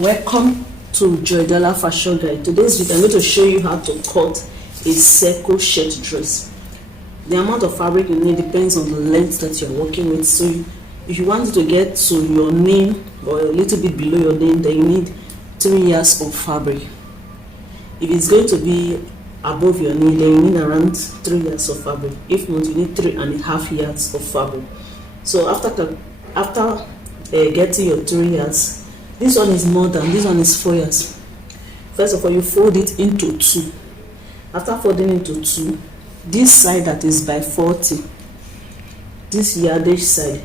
Welcome to Joydella Fashion Guide. Today's video I'm going to show you how to cut a circle shirt dress. The amount of fabric you need depends on the length that you're working with. So if you want to get to your knee or a little bit below your knee, then you need 3 yards of fabric. If it's going to be above your knee, then you need around 3 yards of fabric. If not, you need 3.5 yards of fabric. So after getting your 3 yards, this one is more than, this one is 4 yards. First of all, you fold it into 2. After folding into 2, this side that is by 40, this yardage side,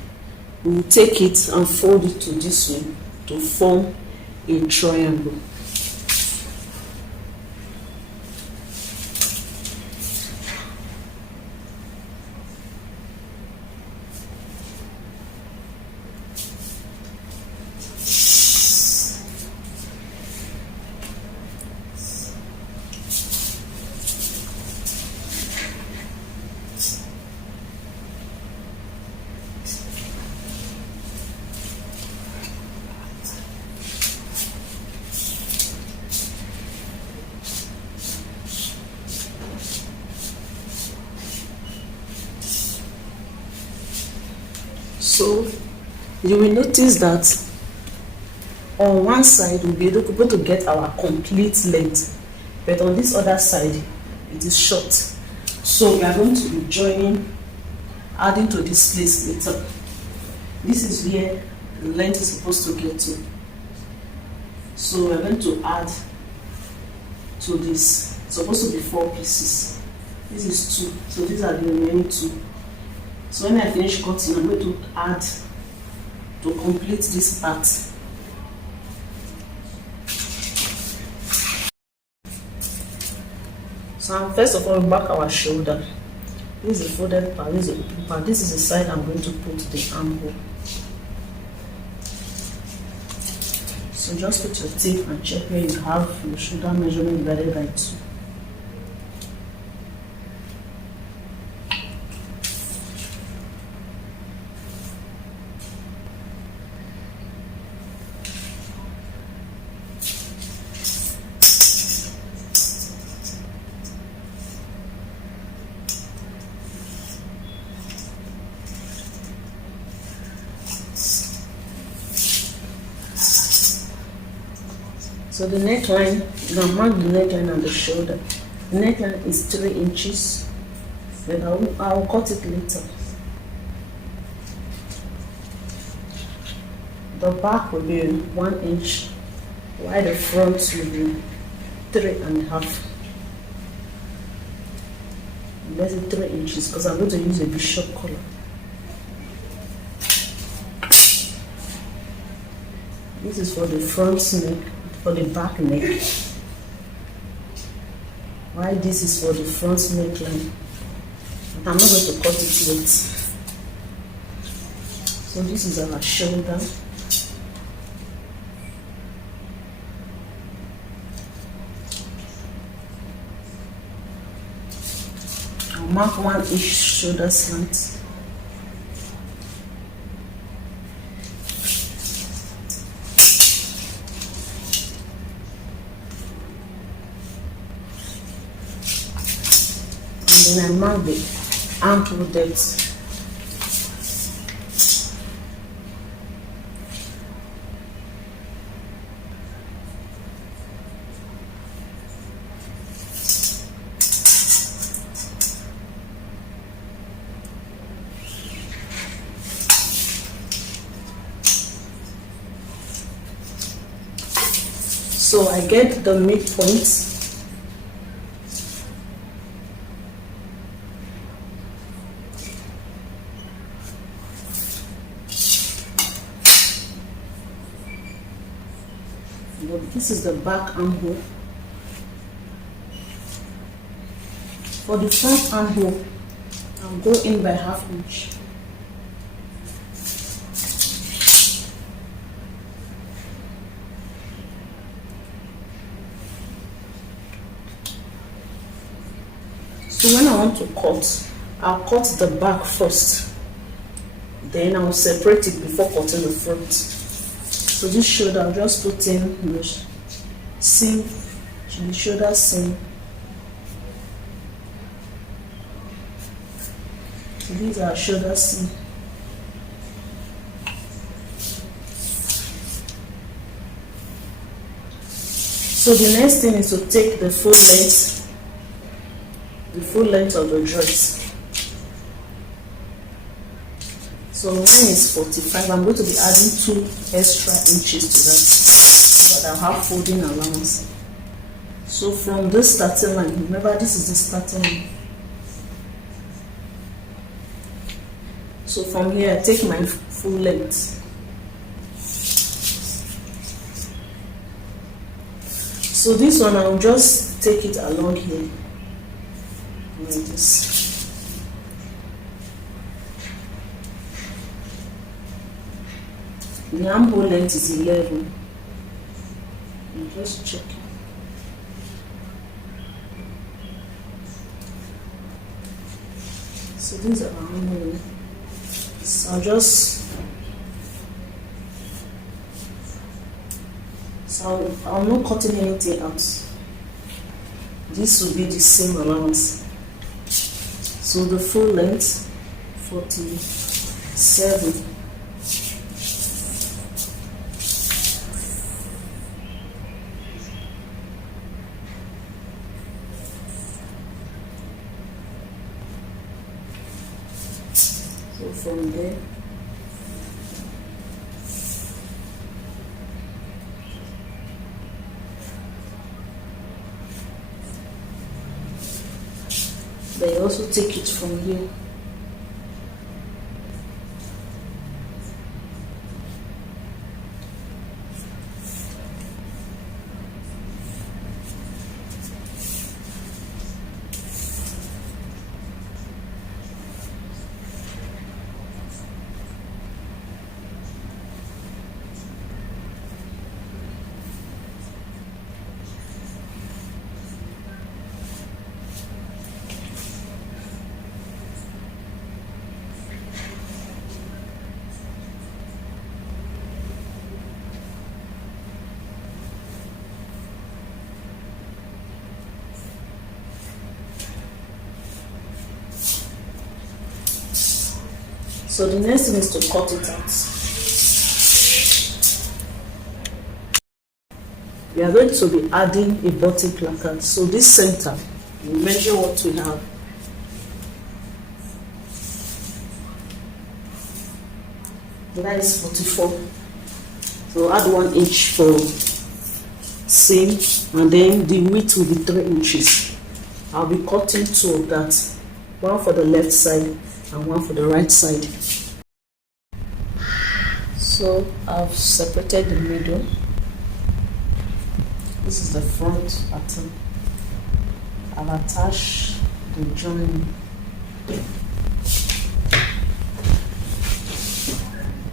we will take it and fold it to this way to form a triangle. So you will notice that on one side we'll be able to get our complete length, but on this other side it is short. So we are going to be adding to this place later. This is where the length is supposed to get to. So we're going to add to this. It's supposed to be 4 pieces. This is 2. So these are the remaining 2. So when I finish cutting, I'm going to add to complete this part. So first of all, back our shoulder. This is the folded part, this is the open part. This is the side I'm going to put the armhole. So just put your tape and check where you have your shoulder measurement divided by 2. So the neckline, now mark the neckline and the shoulder. The neckline is 3 inches, but I'll cut it later. The back will be 1 inch, while the front will be 3.5. Let's say 3 inches because I'm going to use a bishop color. This is for the front neck. For the back neck, while this is for the front neckline. But I'm not going to cut it yet. So this is our shoulder. I'll mark 1 inch shoulder slant. Then I mark the armhole depth. So I get the midpoint. This is the back armhole. For the front armhole, I'll go in by 1/2 inch. So when I want to cut, I'll cut the back first. Then I'll separate it before cutting the front. So this shoulder, I'll just put in the seam, the shoulder seam. So these are shoulder seam. So the next thing is to take the full length of the dress. So mine is 45. I'm going to be adding 2 extra inches to that, so that I'll have folding allowance. So from this starting line, remember this is the starting line. So from here, I take my full length. So this one, I'll just take it along here, like this. The armhole length is 11. I'm just checking. So these are our armhole length. So I'm not cutting anything out. This will be the same allowance. So the full length 47. So from there, they also take it from here. So the next thing is to cut it out. We are going to be adding a button placard. So this center, we measure what we have. That is 44. So add 1 inch for seam, and then the width will be 3 inches. I'll be cutting 2 of that, one for the left side and one for the right side. So I've separated the middle. This is the front pattern. I've attached the join.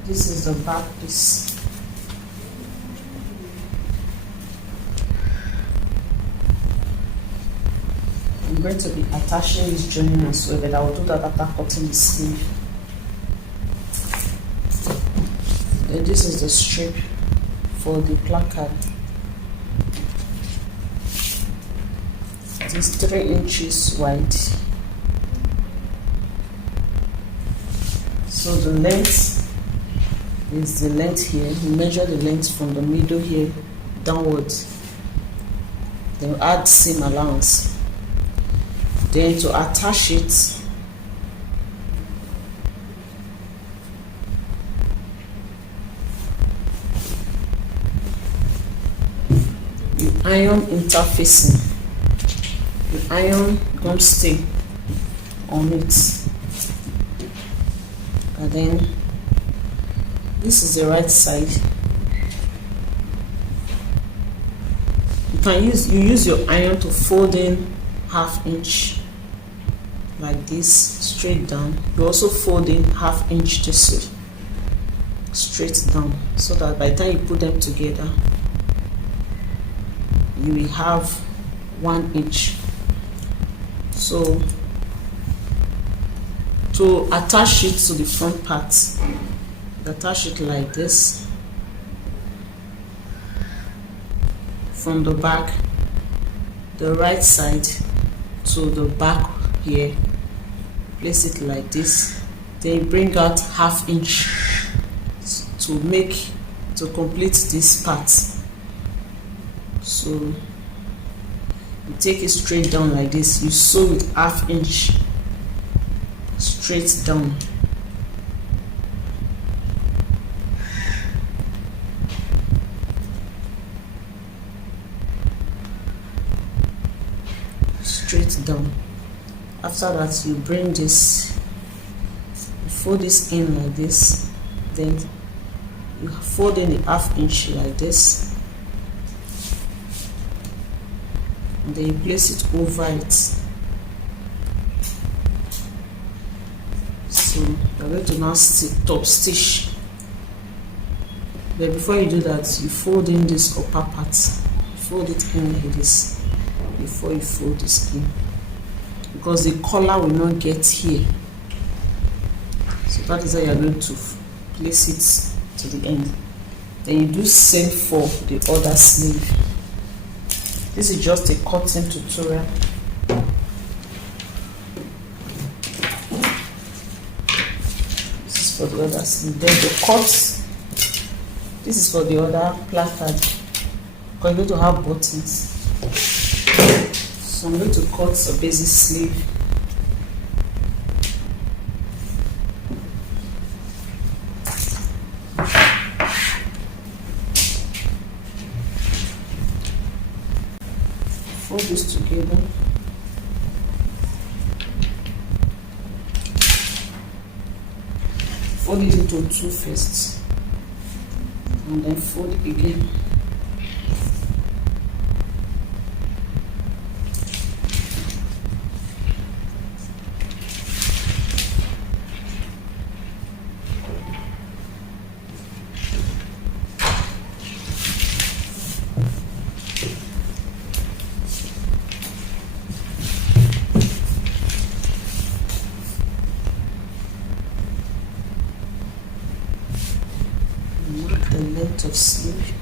This is the back piece. I'm going to be attaching this joining as well, but I will do that after cutting the sleeve. And this is the strip for the placard. It is 3 inches wide. So the length is the length here. We measure the length from the middle here downwards. Then add seam allowance. Then to attach it, you iron interfacing. You iron gum stay on it, and then this is the right side. You use your iron to fold in 1/2 inch like this straight down. You also fold in 1/2 inch this way straight down, so that by the time you put them together you will have 1 inch. So to attach it to the front part, you attach it like this, from the back, the right side to the back here, place it like this, then you bring out ½ inch to complete this part. So you take it straight down like this, you sew it ½ inch straight down. Straight down. After that, you bring this, you fold this in like this, then you fold in the ½ inch like this, and then you place it over it. So you're going to now top stitch, but before you do that, you fold in this upper part, fold it in like this before you fold this in, because the collar will not get here. So that is how you are going to place it to the end. Then you do same for the other sleeve. This is just a cutting tutorial. This is for the other sleeve. Then the cuts, this is for the other placard, because you're going to have buttons. So I'm going to cut a basic sleeve. Fold this together. Fold it into two first, and then fold again. Mark the length of sleeve.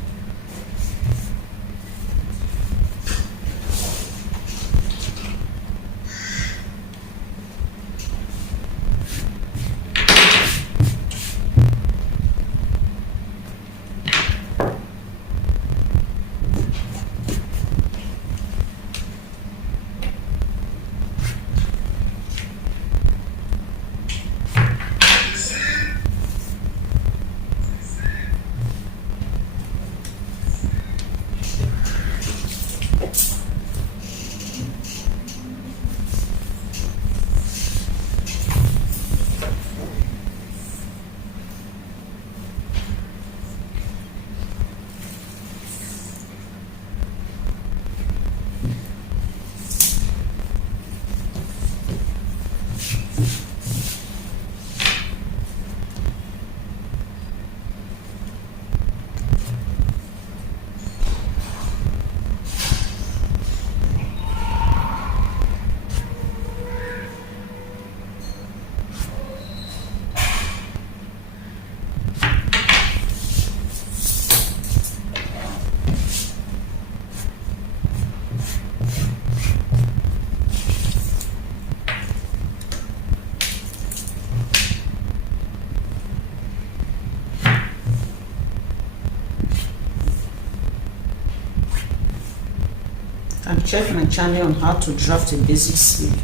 And check my channel on how to draft a basic sleeve.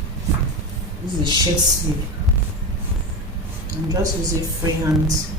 This is a shirt sleeve. I'm just using free hands.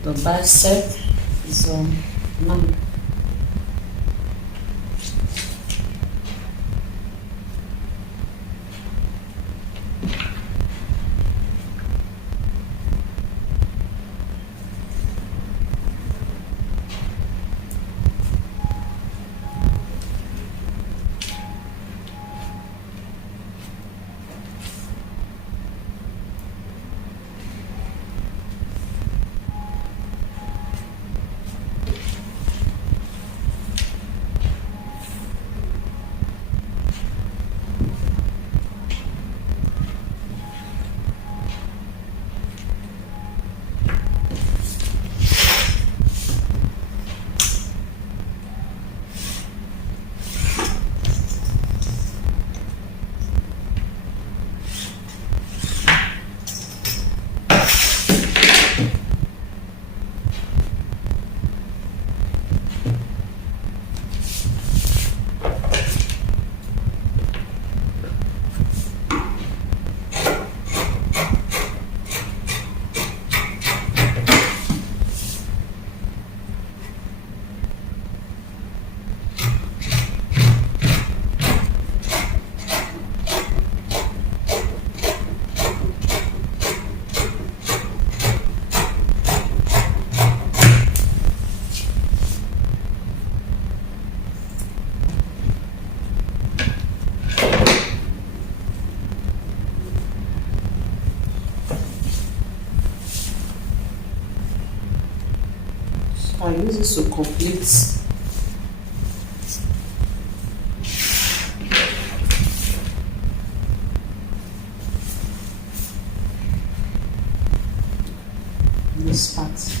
The bicep is 9. I use this to complete this part.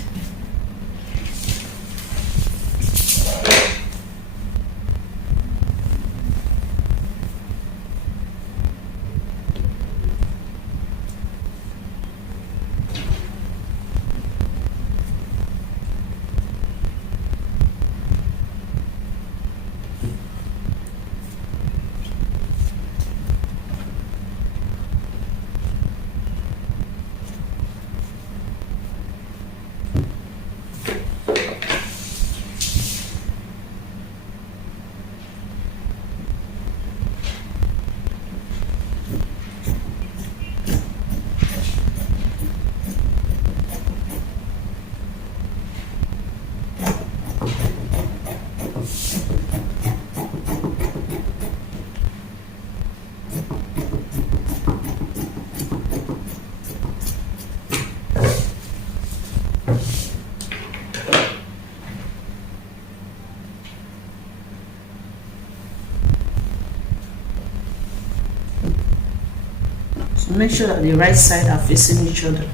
So make sure that the right side are facing each other.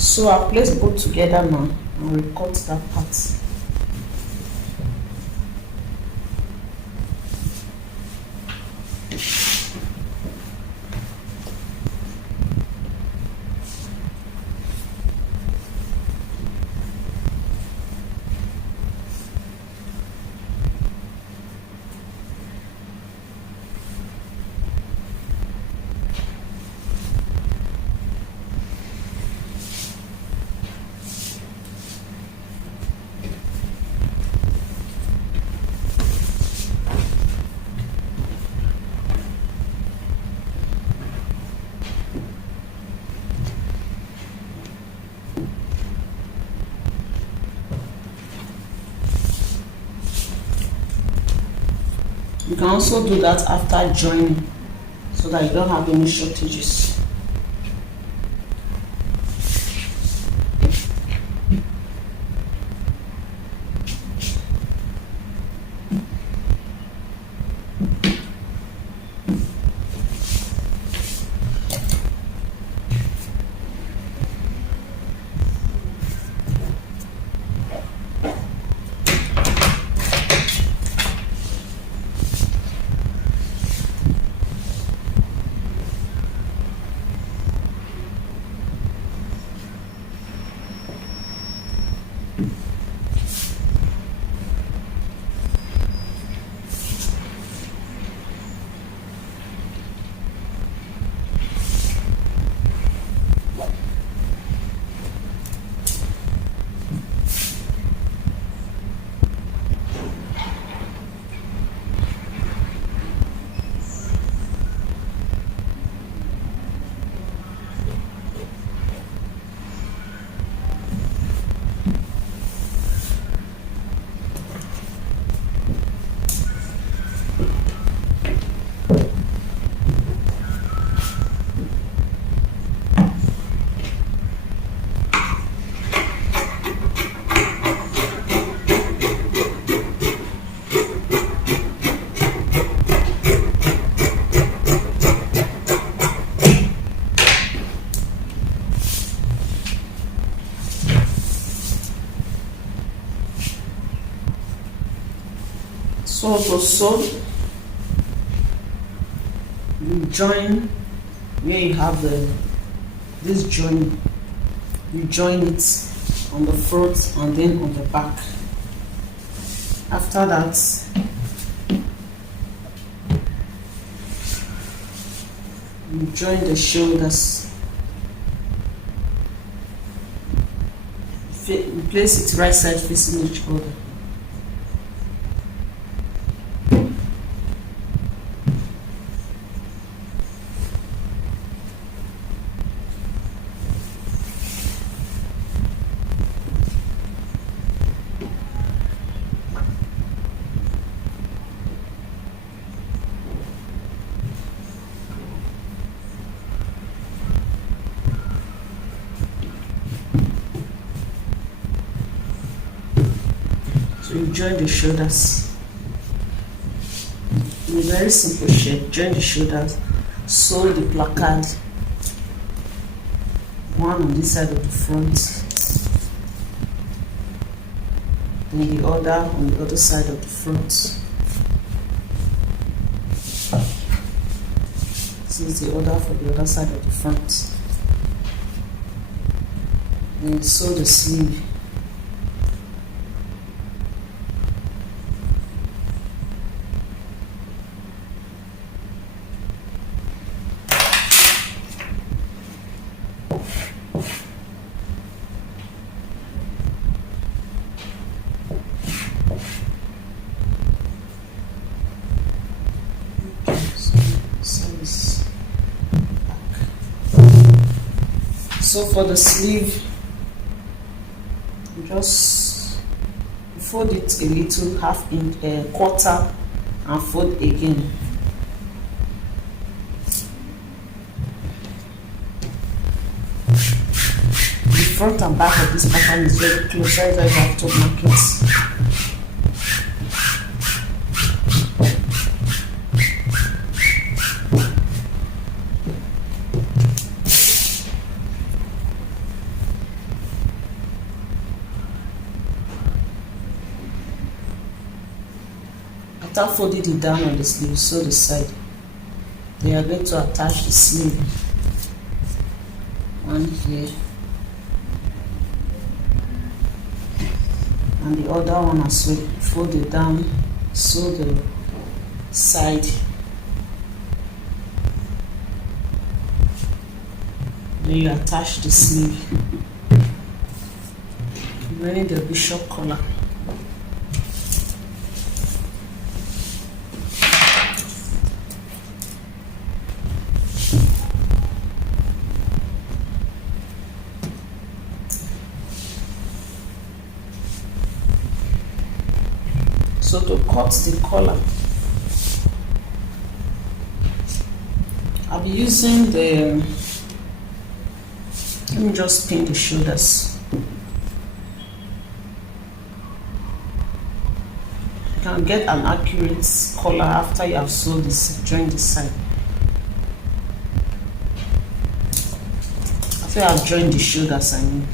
So I'll place both together now and we'll cut that part. You can also do that after joining so that you don't have any shortages. So to sew, you join where you have this join, you join it on the front and then on the back. After that, you join the shoulders. place it right side facing each other. So you join the shoulders. In a very simple shape, join the shoulders, sew the placard, one on this side of the front, then the other on the other side of the front. This is the other for the other side of the front. Then sew the sleeve. So for the sleeve, just fold it a little, half inch, quarter, and fold again. The front and back of this pattern is very close, that's why I have to mark it. After folding it down on the sleeve, sew the side. Then you are going to attach the sleeve. One here, and the other one as well. Fold it down, sew the side. Then you attach the sleeve. Wearing the bishop collar. So to cut the collar, I'll be using the, let me just pin the shoulders. You can get an accurate collar after you have sewed this, join the side. After I've joined the shoulders, I mean.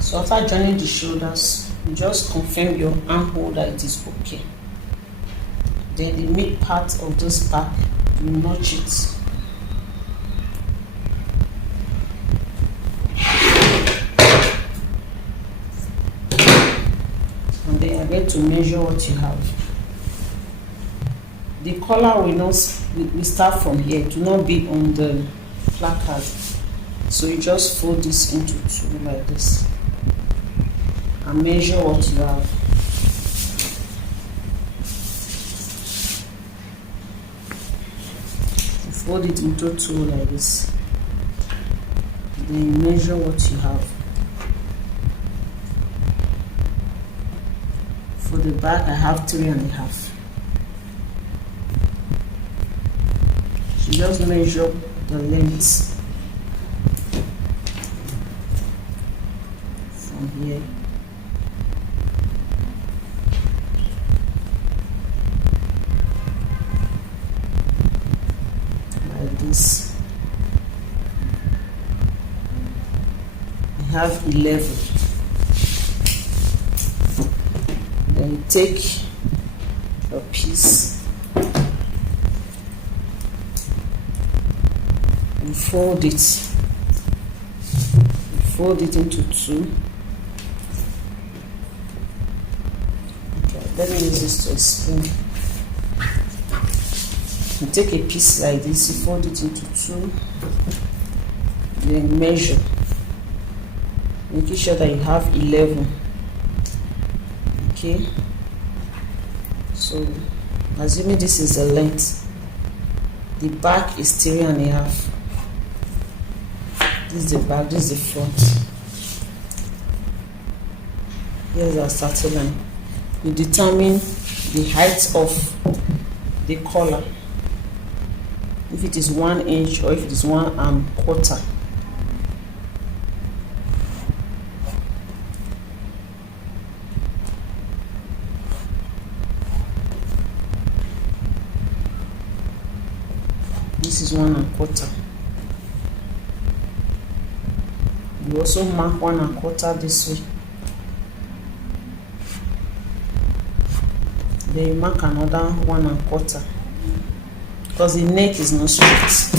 So after joining the shoulders, you just confirm your armhole that it is okay. Then the mid part of this back, you notch it. And then you're going to measure what you have. The collar will not, we start from here, to not be on the placard. So you just fold this into two like this. And measure what you have. You fold it into two like this. Then you measure what you have. For the back, I have 3.5. So just measure the length from here. This. I have 11. and you take a piece, you fold it into two. Okay, let me use this to explain. You take a piece like this, you fold it into two, then measure, making sure that you have 11. Okay, so assuming this is the length, the back is 3.5. This is the back, this is the front. Here's our starting line. You determine the height of the collar, if it is 1 inch or if it is 1.25. This is 1.25. You also mark 1.25 this way. Then you mark another 1.25 because the neck is not straight.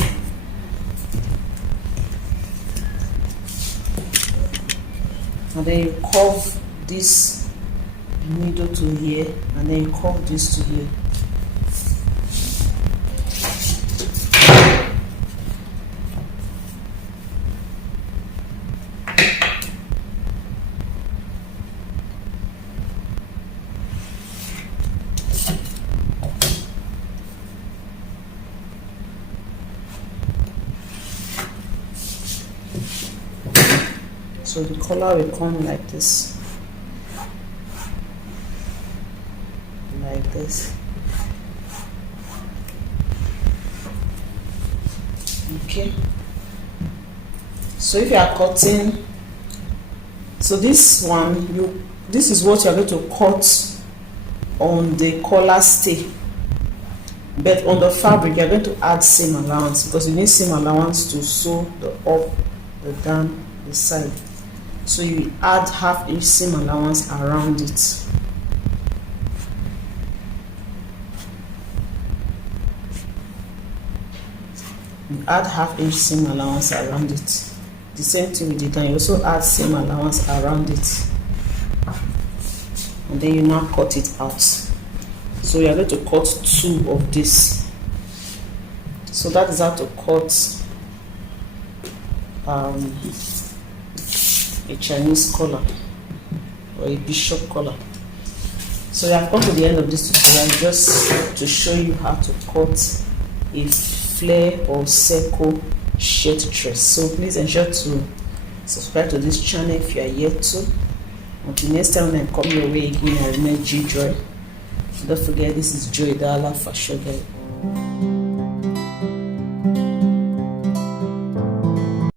And then you curve this middle to here, and then you curve this to here. So the collar will come like this, okay. So if you are cutting, so this one, this is what you are going to cut on the collar stay, but on the fabric you are going to add seam allowance, because you need seam allowance to sew the up, the down, the side. So you add 1/2 inch seam allowance around it. You add 1/2 inch seam allowance around it. The same thing with the down, you also add seam allowance around it, and then you now cut it out. So you are going to cut 2 of this. So that is how to cut a Chinese collar or a bishop collar. So you have come to the end of this tutorial just to show you how to cut a flare or circle shirt dress. So please ensure to subscribe to this channel if you are yet to. Until next time when I come your way again, I remain G Joy. Don't forget, this is Joy Dala Fashion Guide.